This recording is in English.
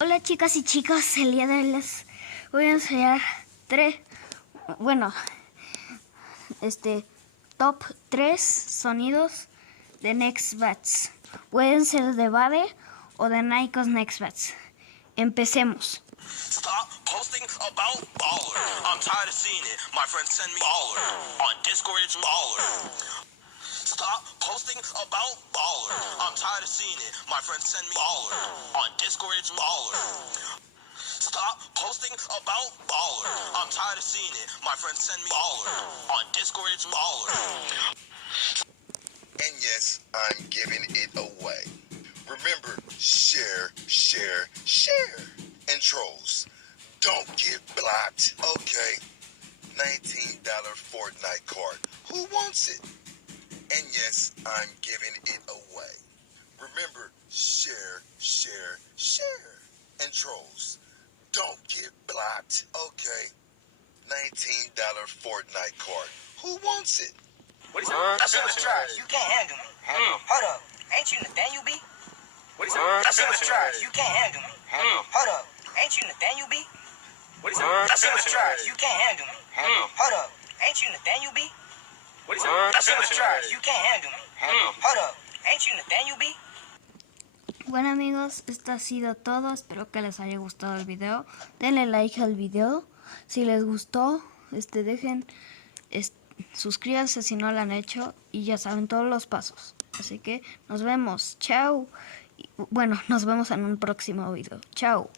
Hola chicas y chicos, el día de hoy les voy a enseñar top 3 sonidos de nextbots. Pueden ser de Bade o de Nikos nextbots. Empecemos. Stop posting about baller. I'm tired of seeing it. My friends send me baller. On Discord it's baller. Stop posting about baller. I'm tired of seeing it. My friends send me baller. On Discord it's baller. Stop posting about baller. I'm tired of seeing it. My friends send me baller. On Discord it's baller. And yes, I'm giving it away. Remember, share, share, share. And trolls, don't get blocked. Okay, $19 Fortnite card. Who wants it? And yes, I'm giving it away. Remember, share, share, share. And trolls, don't get blocked. Okay, $19 Fortnite card. Who wants it? What is that? That's in the trash. You can't handle me. Hold up. Ain't you Nathaniel B? What is that? That's in the trash. You can't handle me. Hold up. Ain't you Nathaniel B? What is that? That's in the trash. You can't handle me. Hold up. Ain't you Nathaniel B? What is that? That's in the trash. You can't handle me. Hold up. Ain't you Nathaniel B? Bueno amigos, esto ha sido todo. Espero que les haya gustado el video. Denle like al video. Si les gustó, suscríbanse si no lo han hecho. Y ya saben todos los pasos. Así que nos vemos. Chao. Bueno, nos vemos en un próximo video. Chao.